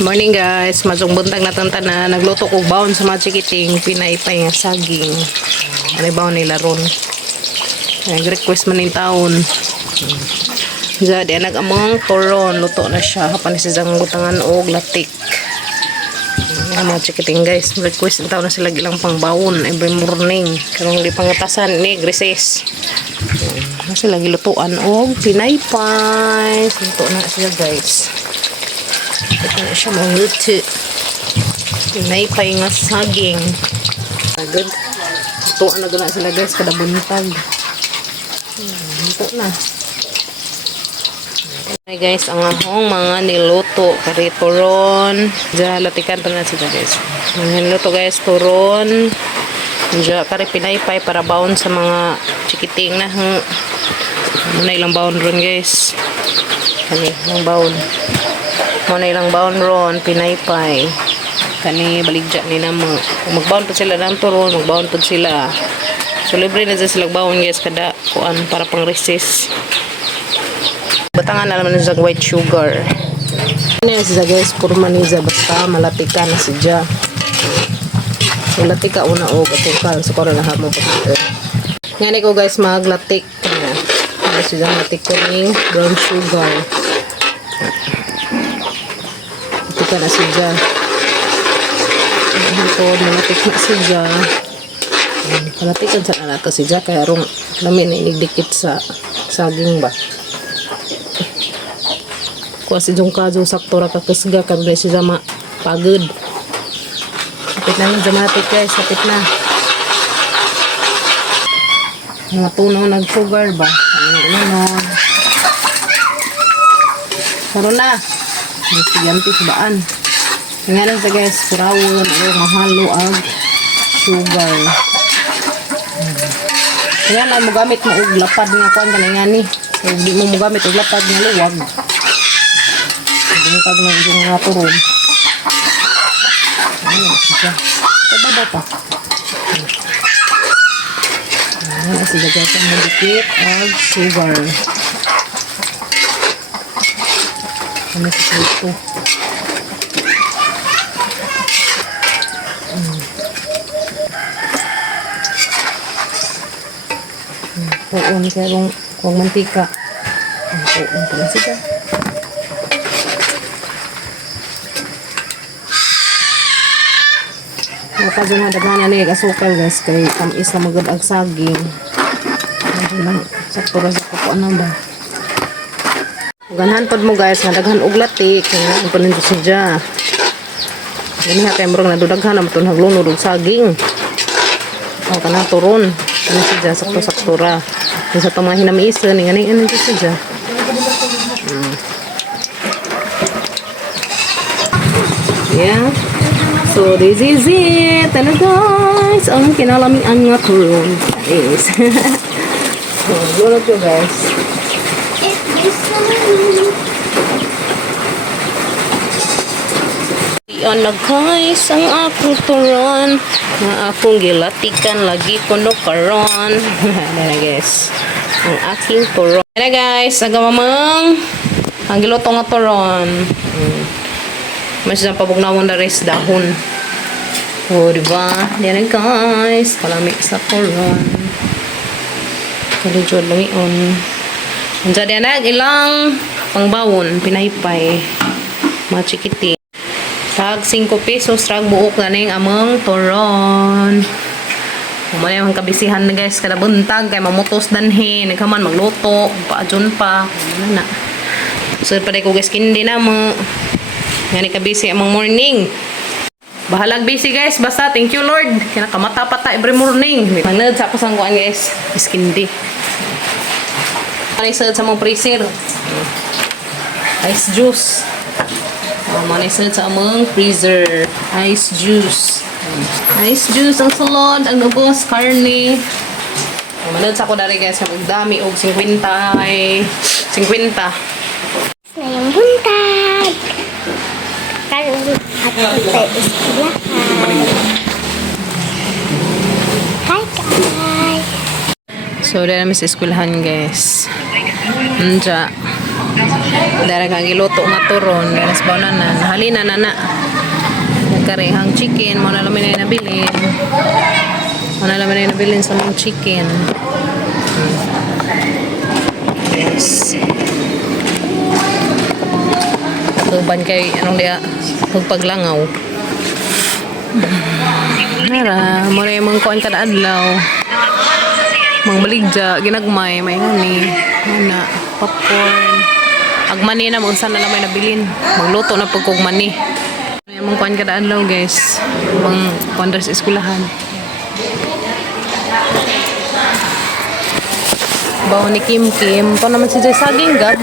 Morning guys, masong buntag na na nagluto ko baon sa mga chikiting pinaipay nga saging. Ano baon nila ron? Nag-request man yung taon. Jadi nag-amang toron, luto na siya. Kapan siya sang lutangan o latik. Mga chikiting guys, request yung taon na sila ilang pang baon every morning. Karong di pangutasan ni Grises. Sila gilutuan o pinaipay. Luto na sila guys. Ito na siya maluto. Pinaipay nga saging. Agad. Lutuan na doon na sila guys. Kada buntag. Luto na. Okay guys, ang ahong mga niluto. Karitoron. Diyan, latikan pa na sila guys. Niluto guys, turon. Diyan, kari pinaipay para baon sa mga chikiting na. Muna ilang baon ron guys. Kani, ilang baon. Muna ilang baon ron, pinaipay. Kani, baligya ni na mo. Kung magbaon po sila ng turon, magbaon po sila. So, libre na sila baon guys, kada kuan para pang resist. Batangan na naman sa white sugar. Ano yan siya guys, purma niya basta malatikan na siya. Malatika una o katukal. So, karo na hamon pa ito. Ngayon ko guys, maglatik. Ano siya malatik ko ng brown sugar. Latika na siya. Ito, malatik na siya. Malatikan sa nato siya. Kaya rong lamin na inigdikit sa saging ba. Kuha si Jong Kajo sakto ra kakasga kabila siya pagod. Sapit na ng dramatic guys, sapit na. Mga tunaw nag-sugar ba? Ano? Karoon na. May siganti sa baan. Nga lang sa guys, kurawon, mahalo ang sugar. Kaya na mo gamit mo og lapad nga kuan kanang ngani. So di mo gamit og lapad nga luwag. Bungkag na yung mga turon. Ano siya? Pababa pa. Ano sila guys ang madikit ang sugar. Ano siya ito? Puon kaya kung mantika. Puon pala siya. Kapag yung hadagana niya asukal guys, kay tamis na magod ang saging. Ano lang, sakto ra sa kukuan na ba. Ganhan pod mo guys, nadaghan og latik, ang paninto siya. Dili ha kay murag nadudaghan na matun haglunod og saging. O kana turon, ano siya sakto ra. Kung sa tamahin na maisa, ngani siya. Yeah. So, this is it. Ano guys? Ang kinalamian nga turon. Yes. So, yun ito guys. Yan na guys, ang akong turon. Ang akong gilatikan lagi ko no karon. Ano na guys. Ang aking turon. Ano guys, agamamang ang giluto nga turon. Mas ang pabugnawon na res dahon. O, diba? Yan na guys. Kalamig sa turon. Kalijod lumion. Andiyan yan ilang pangbawon. Pinaypay. Mga chikiti. Tag 5 pesos. Tag buok na ning amang turon. Umaya ang kabisihan na guys. Kada buntag. Kaya mamutos danhin. Nagkaman magluto. Paadyon pa. Ano na. So, paday ko guys. Kindi na mo. Yan ikabisi amang morning. Bahalag busy guys. Basta thank you Lord. Kaya nakamata pa ta every morning. Manad sa ako sang kuan guys. Iskindi. Manisad sa mong freezer. Ice juice. Manisad sa among freezer. Ice juice. Ice juice ang sulod. Ang nubos. Karne. Manad sa ako dari guys. Magdami og 50 ay 50. Na yung buntag. Karon ako sa eskwelahan. Hi guys. So, dahil namin sa eskwelahan guys. Nandya. Dara kang giluto nga turon, ganas bawnanan. Halina na na. Nagkarehang chicken, mo na lamin na nabilin. Mo na lamin na nabilin sa mga chicken. Yes. Tuban kay anong dia pagpaglangaw. Nara, mo na yung mga kuan kada adlaw. Mang baligja, ginagmay, may ngani, mana, popcorn. Agmani na, mag-usan na lang may nabilin. Magluto na pagkog mani. Yung mga kuan kada adlaw guys. Mga kuan sa eskulahan. Bawa ni Kim Kim. Pa naman si Jay saging gab.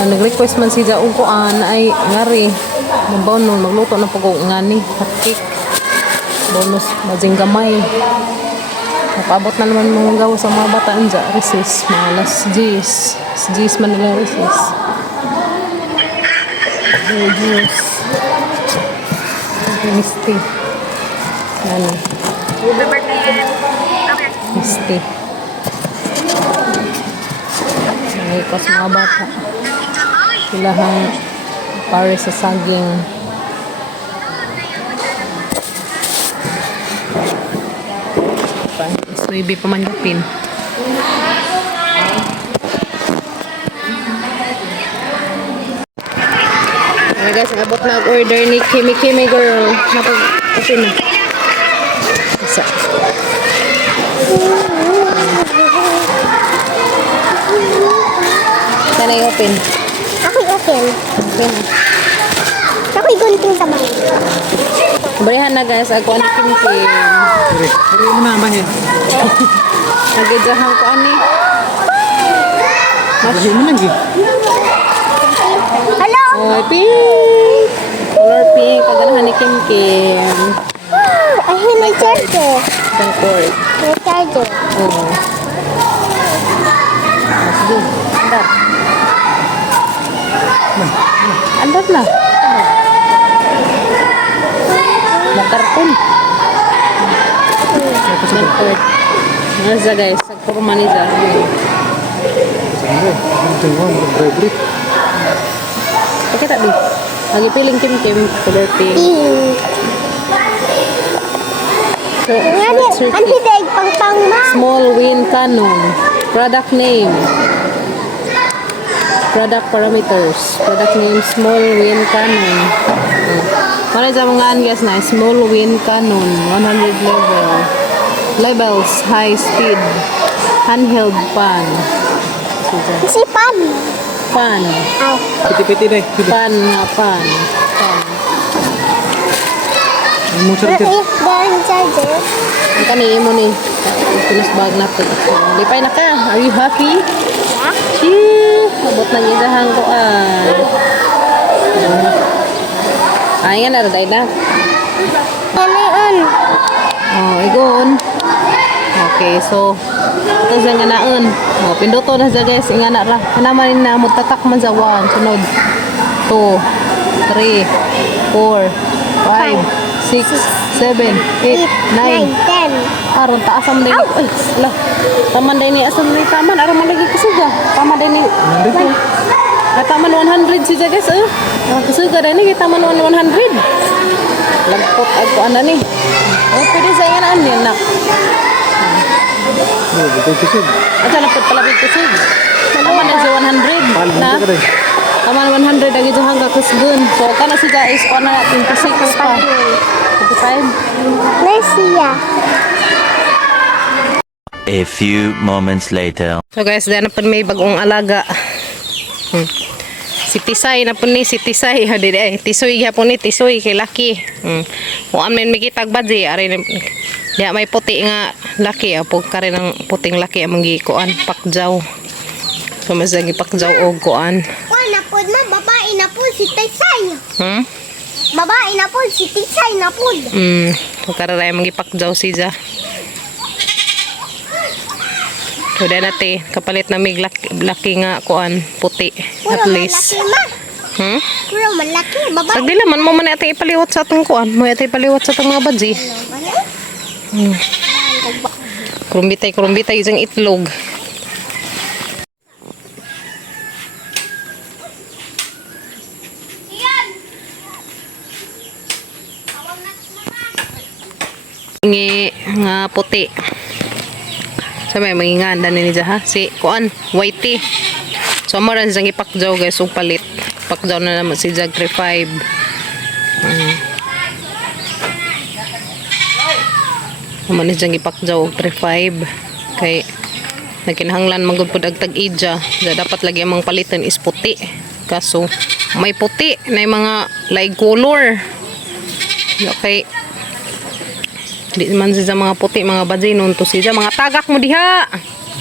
Nag-request man si Jay uguan ay ngari. Mabaw nun, magluto na pagkog ngani. Hotcake. Bonus, majing gamay. Nakaabot na naman mga gawa sa mga bataan dyan. Recess, mga alas 10. 10 man nila recess. Oh, juice. Misty. Ano? Misty. Nangikos mga bata. Ilahang pare sa saging. Suibi pa man gapin. Ano guys, nabot na order ni Kimi Kimi girl. Napag-open na. Isa. Sana i-open. Ako'y open. Open. Ako'y gunting sa bahay. Barihan na guys, ako ni Kim Kim. Puri mo na, bahin. Nagidyahan ko ani. Bahin mo lagi. Hello? Oh, pink. Color pink. Kaganahan ni Kim Kim. Ay, may charger. Isang cord. May charger. Oo. Sige. Andar. Andar na. Makarton. Isang cord. Nasa guys. Sagpurma ni Zah. Siyempre, gunting mo, mag-vibrate. Pakita di. Lagi piling Kim Kim. Color pink. Pink. So, short circuit. Ang hidig, pang ma. Small wind cannon. Product name. Product parameters. Product name small wind cannon. Para sa mga guys na small wind cannon 100 level. Levels high speed. Handheld fan. Si Pan. Fan. Aw. Piti-piti na eh. Fan nga fan. Fan. Ang mo sarap yan. Dahil charger. Ang kani mo ni. Pinasbag na to. Lipay na ka. Are you happy? Yeah. Chill. Abot ng isahan ko Ayan na, raday na. Ano yun? Oh, igon. Okay, so ito sa nga naon. Oh, pinduto na sa guys, nga na ra. Kanaman na mo tatak man sa 1, sunod. 2, 3, 4, 5, 6, 7, 8, 9. 10. Aron taas am din. Ay, ala. Taman din ni asam ni taman aron malagi kusuga. Taman din ni. Taman 100 si guys eh. Kusuga din ni taman 100. Lampot ako ana ni. Oh, pwede sa yan ani nak. Ito kisig. Aja lampot pala big kusug. Taman din si 100 Paling na. ito ka rin. Taman 100 lagi jo hangga kusgun. So kana si guys ko na natin kusig pa. 55. Mercia. A few moments later. So guys, dahil na po may bagong alaga. Si Tisay na po ni, si Tisay. Tisoy nga po ni, Tisoy kay Laki. Kung amin may kitag badzi, diya may puti nga Laki. Pag ka rin ang puting Laki ang magikuan, pakjaw. So mas lagi pakjaw o kuan. Na po na, babae na po si Tisay. Babae na po si Tisay na po. Pag ka rin magipakjaw siya. So dahil natin, kapalit na may laki nga kuan, puti. At least. Malaki ma. Puro malaki, babae. Sagdila man mo man natin ipaliwat sa atong kuan. Mo natin ipaliwat sa atong mga badji. Kurumbitay isang itlog. Ngi nga puti. Sabi manginganda ni niya ha. Si kuan whitey. So mo ran sang ipakjaw guys ug palit. Pakjaw na naman si Jag 35. Naman ni sang ipakjaw og 35 kay nagkinahanglan man gud pud ag tag-ija. Dapat lagi amang palitan is puti. Kaso may puti na mga light color. Okay. Di man siya mga puti, mga badzi nun to siya. Mga tagak mo diha.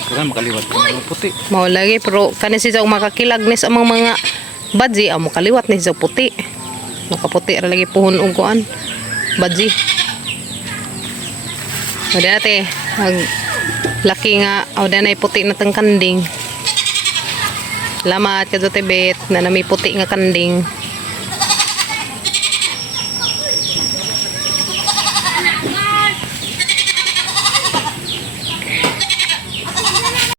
Kaya makaliwat ko mga puti. Mao lagi pero kani siya makakilag ni sa mga badzi amo kaliwat ni siya puti. Nakaputi ra lagi puhon og kuan. Badzi. Dati ag laki nga o danay puti na tang kanding. Salamat kadto Tibet na nami puti nga kanding.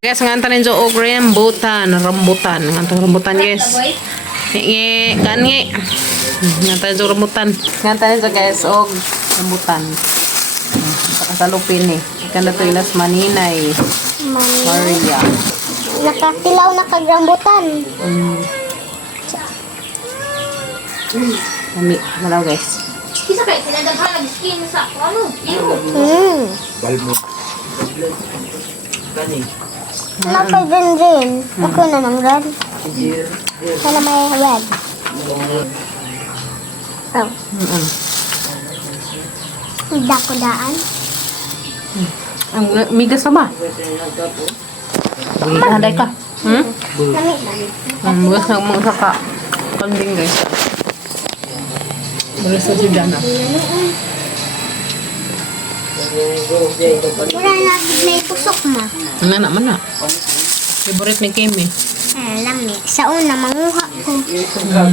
Guys, ngantanin jo og rambutan, ngantang rambutan guys. Ngi kangi. Ngantanin jo rambutan. Ngantanin jo guys og rambutan. Pakasalupin ni. Ikan na to ilas maninay. Maria. Nakatilaw na kagrambutan. Nami, malaw guys. Kisa kayo, sinadaghan nag-skin sa ano? Balmo. Napay din. Ako na ng red. Sana may red. Oh. Dako-daan. Ang migas na ba? Handay ka. Ang migas na mga saka. Kanding guys. Balas sa Judana. Wala na may pusok ma. Ano naman na? Favorite ni Kimi. Lami. Sa una, manguha ko.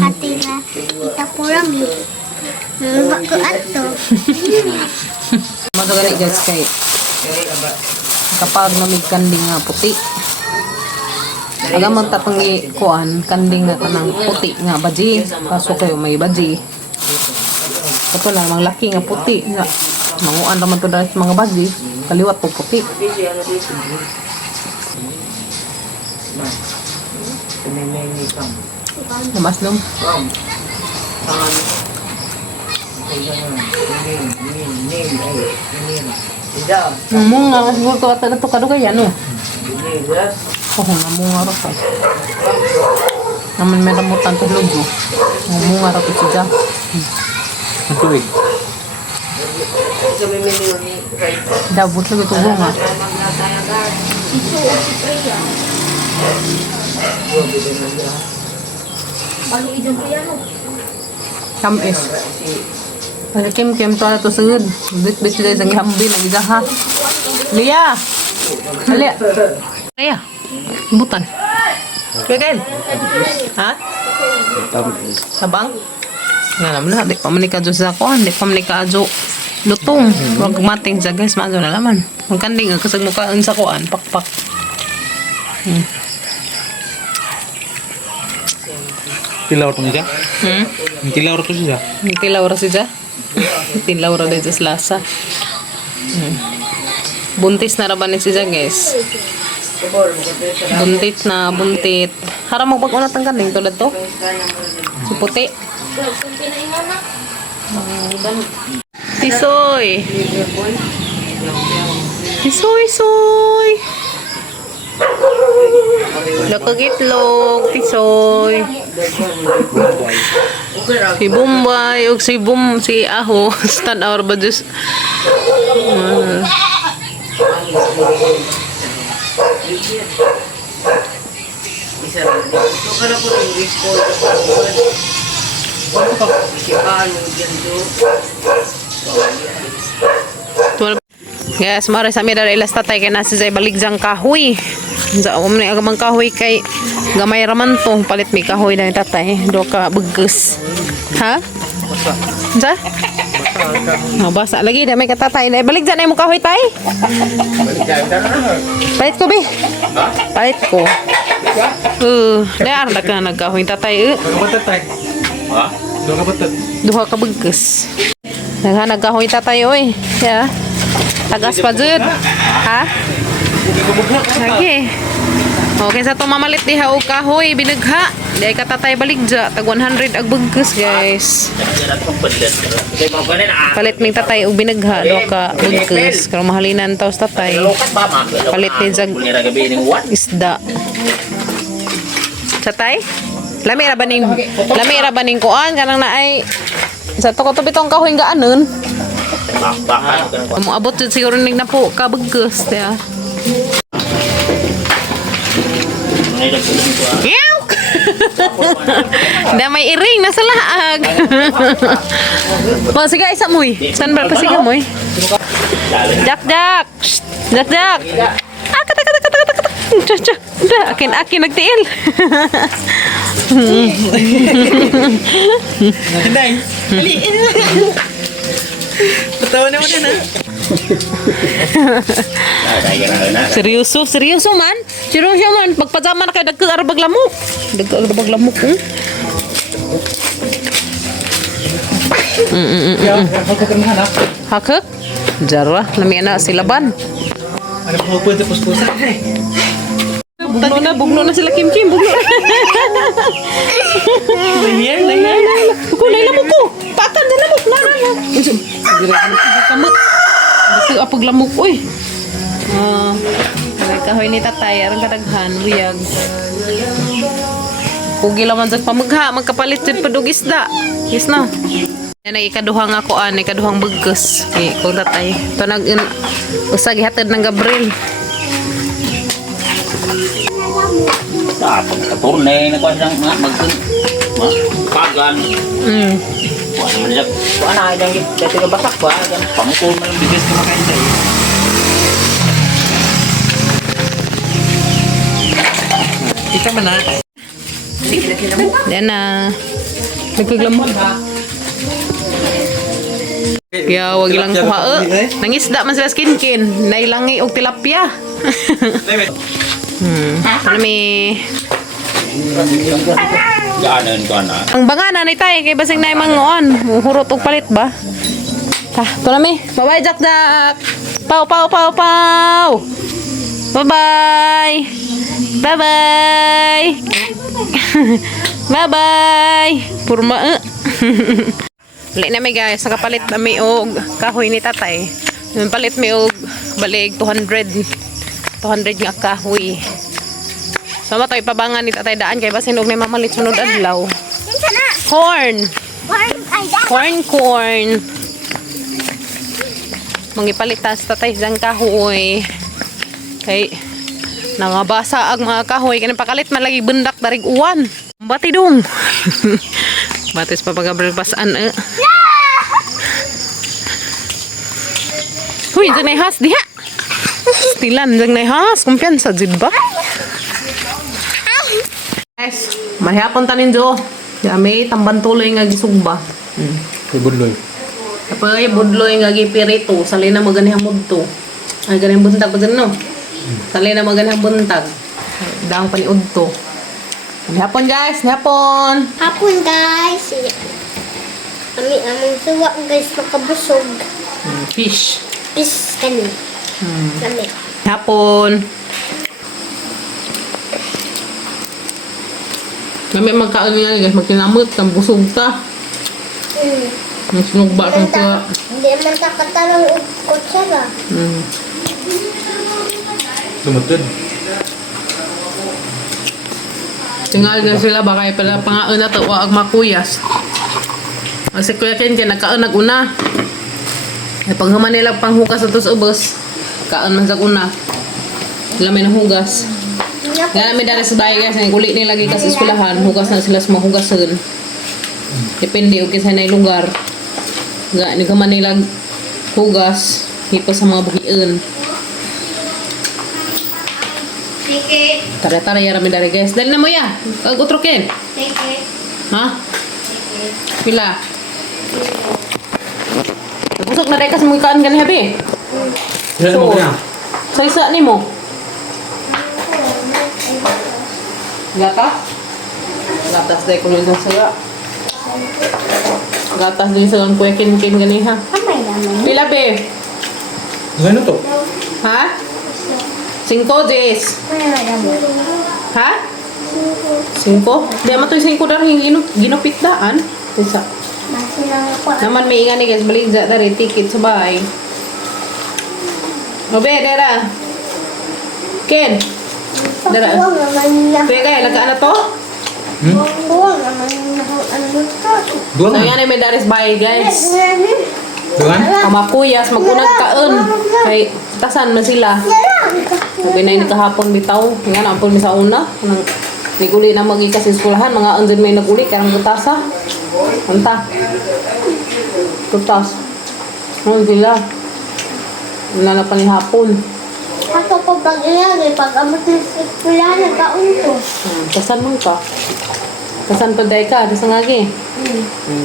Atira. Ita purami. Manguha ko ato. Madagali guys kay kapag namig kanding nga puti. Aga magtapang kuan kanding nga kanang puti nga baji. Kaso kayo may baji. Ito na mga laki nga puti. Manguan naman to dahil sa mga baji. Kaliwat po puti. Namas nung. Munga kasi siguro ito na ito kadugay ano. Namunga rin ka. Naman may ramutan ito lugo. Namunga rin ito siya. Ang tuwig. Dabot lang ito bunga. Kamis. Ano kim to na to sugod. Bit guys ang hambi na gigaha. Lia. Lia. Lia. Butan. Kagain. Ha? Sabang? Nga naman na. Di pa manika jo sa kuhan. Di pa manika jo lutong. Huwag mating sa guys. Maazo na laman. Huwag kanding. Kasag mo ka sa kuhan. Pakpak. Tilaw to niya? Tilaw to siya? Tilaw ra siya. Tilaw ra din sa lasa. Buntis na raban ni siya guys. Buntit na, buntit. Harap magpag-unat ang kanding tulad to. Si puti. Tisoy. Tisoy. Nakagitlog, tisoy. Si Bombay, ug si Aho. Stand our ba just. Guys, mara sa mi dari ilas tatay kay nasa say baligjang kahoy. Sa umni agamang kahoy kay gamay raman to palit mi kahoy na ni tatay do ka bugus. Ha? Sa? Basa lagi na may katatay na baligjan ay mo kahoy tay. Palit ko bi. Palit ko. Dayar na ka nagkahoy tatay. Nagabatat. Ha? Nagabatat. Duha ka bugus. Naghanag kahoy tatay oy. Ya. Tagas pa jud. Ha? Lagi. Okay, sa mamalit diha og kahoy binagha. Di ay katatay baligja. Tag 100 ag bugkos, guys. Palit ning tatay og binagha do ka bugkos. Pero mahalinan taos tatay. Palit din sa isda. Tatay? Lami ra ba ning kuan kanang naay sa to ko to bitong kahoy gaanon. Mo abot jud siguro ning napo ka bugkos ya. Meow! Damay iring nasa laag. Oh, sige isa moy. San ba pa sige moy? Jak. Ah, kata. Akin nagtiil. Nay. Patawa naman na. Seryoso man. Pagpajama na kayo dagkag arabag lamok. Hakak. Jarwa, lami na silaban. Ano po pwede puspusan? Bugno na sila Kim. Bugno. Lahiyan. Kulay lamok ko. Pakan na lamok. Kamot. Dito apag lamok. Uy. Kahoy ni tatay. Arang kadaghan. Riyag. Pugi laman sa pamagha. Magkapalit dyan pa dug isda. Yes na. Yan ay ikaduhang ako ikaduhang bugkos. Kung tatay. Ito usag ihatid ng Gabriel. Pagkaturne na ko siyang magpagan. Kuha na yung dati ka basak ba? Pangkul mo yung bigis na makain sa'yo. Ika man na. Yan na. Nagkaglamot. Kaya wag ilang kuha. Nangisda man sila skin. Nailangi og tilapia. Kami. Gaanan ko na. Ang banga na tay kay basing na mangon. Hurot og palit ba? Ha, to nami. Bye-bye Jak. Pau. Bye-bye. Bye-bye. Purma. Balik na mi guys, nakapalit na mi og kahoy ni tatay. Palit mi og balig 200 nga kahoy. Sama tayo pabangan ni tatay daan kay basin og may mamalit sunod adlaw. Corn. Mangipalitas tatay sang kahoy. Kay nangabasa ang mga kahoy kanang pakalit man lagi bendak darig uwan. Bati dong. Batis pa pagabril pasaan Huy, dyan ay has diha. Stilan, dyan ay has. Kumpiyansa, dyan ba? Guys, mahihapon tanin jo. May tamban tuloy nga gisugba. Ibudloy. Kapag budloy nga gipirito, salay na maganihang mudto. Ay, ganihang buntag pa dyan, no? Salay na maganihang buntag. Daang paniud to. Hapon guys, hapon guys. Kami among suwa guys makabusog. Fish Kani. Kami. hapon kami magkaon nga guys, magkinamot kang busog ta. Ang sinugba kang sa Hindi man ta katalong kutsara. Lumatid. tingal na sila baka pala pangaon na to waag makuyas. Kasi kuya Ken nagkaon naguna. Ay paghuman nila panghugas atos ubos. Kaon man sa una. Lamay ng hugas. Nga namin dali sa bahay guys, ang kulit nila lagi kasi eskwelahan, hugas na sila sa mga hugasan. Depende o kinsa na lugar. Nga naghuman nila hugas, hipas sa mga buhian. Tara-tara yara mi dari guys. Dali na mo ya. Utro Ken. Ha? Pila. Busog na dai kas mo kaan gani habi. Yan mo kaya. Sa isa ni mo. Gata? Gatas dai kuno sa sira. Gatas din sa kuya Ken gani ha. Amay naman. Pila be. Ano to? Ha? 5, Jess. Ha? 5? Di naman ito yung 5 dahil ginupit daan. Isa. Basi lang ako. Naman may ingan ni guys, baligya dari ticket sa bahay. Obe, dera. Ken. Dara. Huwag naman na. Kaya kaya, lagaan na to? Huwag naman na. Ano to? Dua So na. yan ay may daris bahay guys. Duan? Kamakuyas, magunag kaon. Kay tasan man sila. Sabi na ini kahapon bitaw. Nga na ampun mi sa una. Nang niguli na magikas sa eskwelahan, mga anjin may naguli karang butasa. Anta. Butas. Ano sila? Wala na pa ni hapon. Ako po pag ilagay, pag abot ng eskwela, nagkaon to. Kasan mo ka? Kasan pa day ka? Dasa ngagi.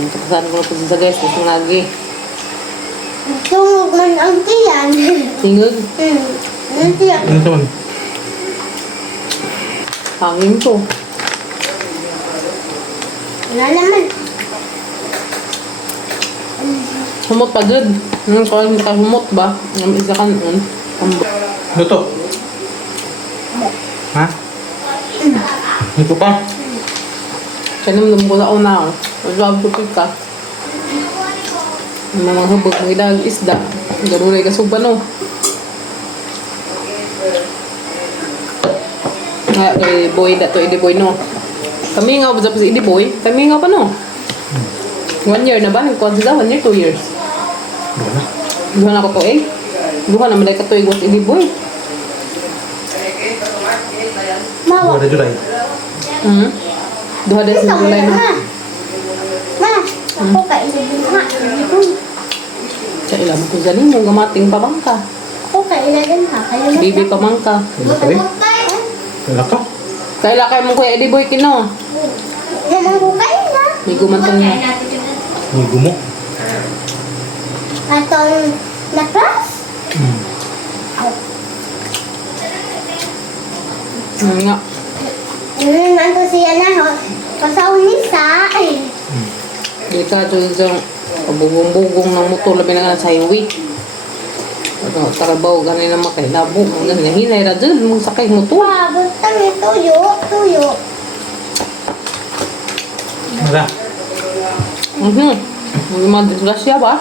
Kasan ko na po sa guys. Dasa ngagi. Tungog man ang tiyan. Tingog. Ang tiyan. Ano to? Hangin to. Wala naman. Humot pa good. Kung hindi ka humot ba? Ang isa ka nun. Ano to? Ha? Ito pa? Kaya naman ko sa una. Maswab ko ka. Ang mga hubog, mga idag isda. Garulay ka suba no. Nga kay boy dato idi boy no. Kami nga ba sa idi boy? Kami nga pa no. 1 year na ba? Nagkuhan sila 1 year, 2 years. Dua na. Duha na ko to eh. Duha na malay ka to was idi boy. Dua na July. Duha din Ito sa mo July na. na. Ma, ako kailagin ha. Sa ilam ko dyan mo gamating pabangka. Ako kailagin ha. Kayo na. Bibi pamangka. Wala ka rin? Wala ka? Kaila kay mo kuya idi boy kino. Naman ko kayo na. May gumantang niya. May gumo. Atong na-class. Nga. Man to siya na ho. Pasaw ni sa. Di ka dyan pabugong-bugong ng motor labi na nga sa highway. Ano, tarabaw ganun na makailabo. Ang ganun, hinay ra dyan mong sakay motor. Pabutang ni tuyo. Tuyo. Wala. Ang mga disgrasya ba?